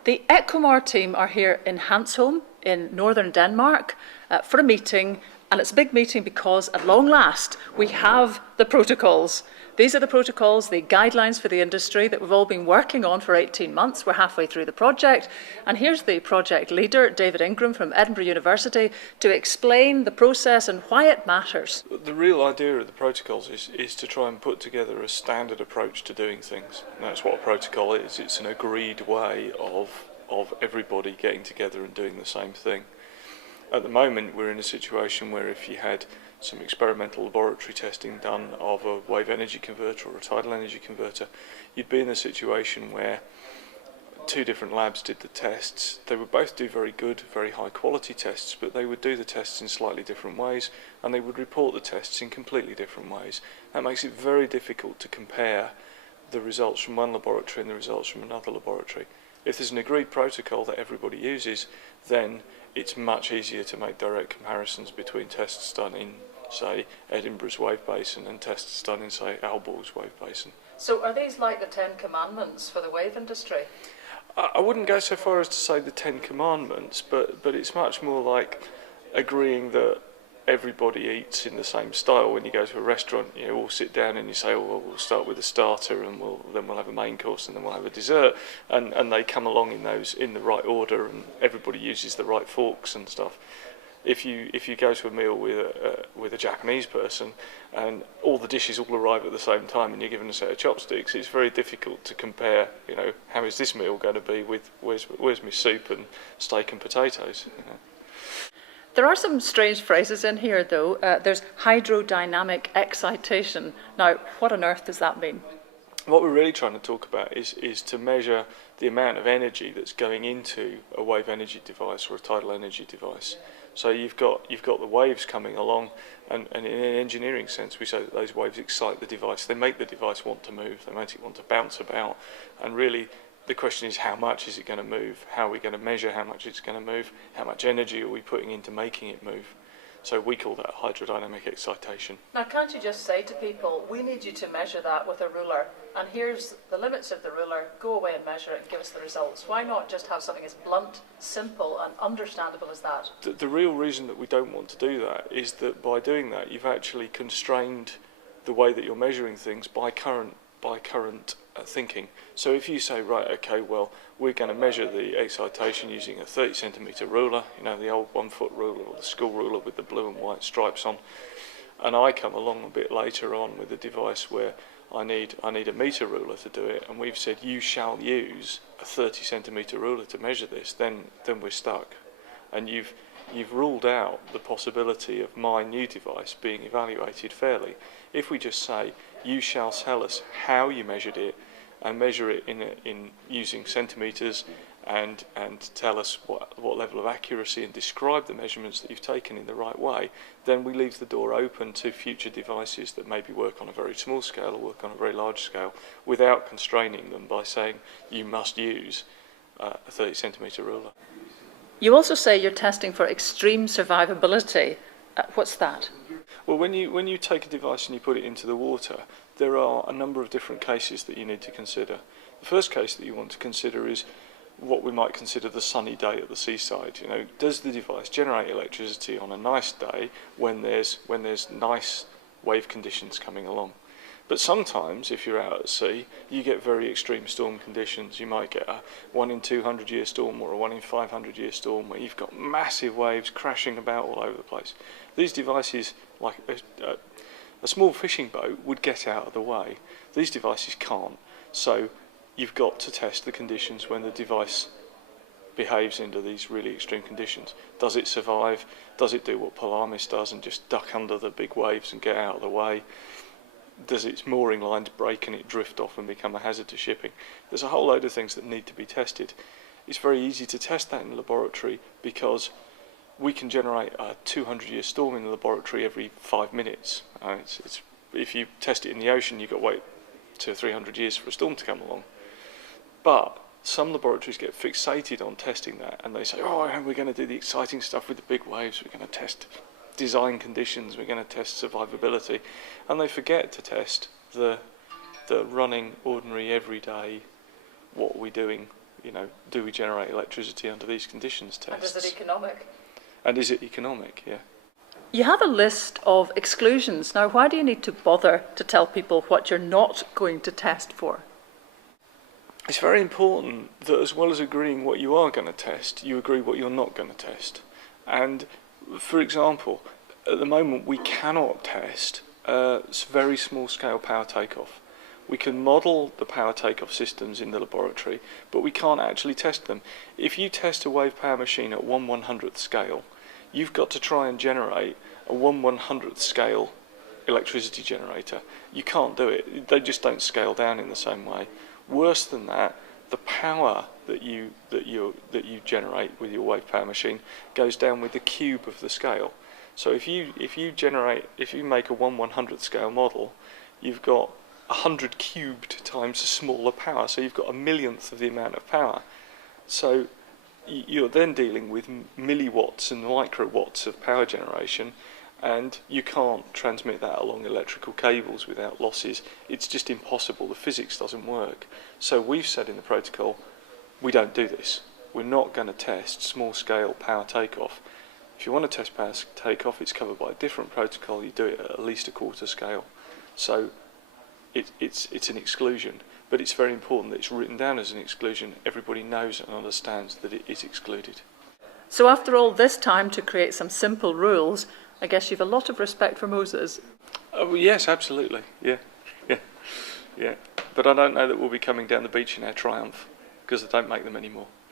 The EquiMar team are here in Hansholm in northern Denmark for a meeting, and it's a big meeting because at long last we have the protocols. These are the protocols, the guidelines for the industry that we've all been working on for 18 months. We're halfway through the project, and here's the project leader, David Ingram from Edinburgh University, to explain the process and why it matters. The real idea of the protocols is to try and put together a standard approach to doing things. And that's what a protocol is. It's an agreed way of everybody getting together and doing the same thing. At the moment, we're in a situation where if you had some experimental laboratory testing done of a wave energy converter or a tidal energy converter, you'd be in a situation where two different labs did the tests. They would both do very good, very high quality tests, but they would do the tests in slightly different ways, and they would report the tests in completely different ways. That makes it very difficult to compare the results from one laboratory and the results from another laboratory. If there's an agreed protocol that everybody uses, then it's much easier to make direct comparisons between tests done in, say, Edinburgh's wave basin and tests done in, say, Aalborg's wave basin. So are these like the 10 Commandments for the wave industry? I wouldn't go so far as to say the 10 Commandments, but it's much more like agreeing that everybody eats in the same style. When you go to a restaurant, you all sit down and you say, oh, well, we'll start with a starter, and then we'll have a main course, and then we'll have a dessert, and they come along in the right order, and everybody uses the right forks and stuff. If you go to a meal with a Japanese person and all the dishes all arrive at the same time and you're given a set of chopsticks, it's very difficult to compare. How is this meal going to be with where's my soup and steak and potatoes? There are some strange phrases in here, though. There's hydrodynamic excitation. Now, what on earth does that mean? What we're really trying to talk about is to measure the amount of energy that's going into a wave energy device or a tidal energy device. So you've got the waves coming along, and in an engineering sense, we say that those waves excite the device. They make the device want to move. They make it want to bounce about, and really, the question is, how much is it going to move? How are we going to measure how much it's going to move? How much energy are we putting into making it move? So we call that hydrodynamic excitation. Now, can't you just say to people, we need you to measure that with a ruler, and here's the limits of the ruler, go away and measure it and give us the results? Why not just have something as blunt, simple and understandable as that? The real reason that we don't want to do that is that by doing that, you've actually constrained the way that you're measuring things by current thinking. So if you say, right, okay, well, we're going to measure the excitation using a 30 centimetre ruler, the old 1 foot ruler or the school ruler with the blue and white stripes on, and I come along a bit later on with a device where I need a metre ruler to do it, and we've said you shall use a 30 centimetre ruler to measure this, then we're stuck. And you've ruled out the possibility of my new device being evaluated fairly. If we just say, you shall tell us how you measured it, and measure it in using centimetres, and tell us what level of accuracy and describe the measurements that you've taken in the right way, then we leave the door open to future devices that maybe work on a very small scale or work on a very large scale without constraining them by saying you must use a 30 centimetre ruler. You also say you're testing for extreme survivability. What's that? Well, when you take a device and you put it into the water, there are a number of different cases that you need to consider. The first case that you want to consider is what we might consider the sunny day at the seaside. Does the device generate electricity on a nice day when there's nice wave conditions coming along? But sometimes, if you're out at sea, you get very extreme storm conditions. You might get a 1 in 200 year storm or a 1 in 500 year storm where you've got massive waves crashing about all over the place. These devices, like a small fishing boat, would get out of the way. These devices can't. So you've got to test the conditions when the device behaves under these really extreme conditions. Does it survive? Does it do what Polaris does and just duck under the big waves and get out of the way? Does its mooring lines break and it drift off and become a hazard to shipping? There's a whole load of things that need to be tested. It's very easy to test that in the laboratory because we can generate a 200-year storm in the laboratory every 5 minutes. If you test it in the ocean, you've got to wait 200 or 300 years for a storm to come along. But some laboratories get fixated on testing that, and they say, oh, we're going to do the exciting stuff with the big waves, we're going to test design conditions, we're going to test survivability, and they forget to test the running, ordinary, everyday, what are we doing do we generate electricity under these conditions tests? And is it economic? And is it economic, yeah. You have a list of exclusions. Now, why do you need to bother to tell people what you're not going to test for? It's very important that as well as agreeing what you are going to test, you agree what you're not going to test. And, for example, at the moment we cannot test very small scale power takeoff. We can model the power takeoff systems in the laboratory, but we can't actually test them. If you test a wave power machine at 1/100th scale, you've got to try and generate a 1/100th scale electricity generator. You can't do it. They just don't scale down in the same way. Worse than that, the power that you generate with your wave power machine goes down with the cube of the scale. So if you make a 1/100th scale model, you've got 100 cubed times a smaller power. So you've got a millionth of the amount of power. So you're then dealing with milliwatts and microwatts of power generation, and you can't transmit that along electrical cables without losses. It's just impossible. The physics doesn't work. So we've said in the protocol, we don't do this. We're not going to test small-scale power takeoff. If you want to test power takeoff, it's covered by a different protocol. You do it at least a quarter scale. So it's an exclusion. But it's very important that it's written down as an exclusion. Everybody knows and understands that it is excluded. So after all this time to create some simple rules, I guess you've a lot of respect for Moses. Oh, yes, absolutely. Yeah. But I don't know that we'll be coming down the beach in our Triumph, because they don't make them anymore.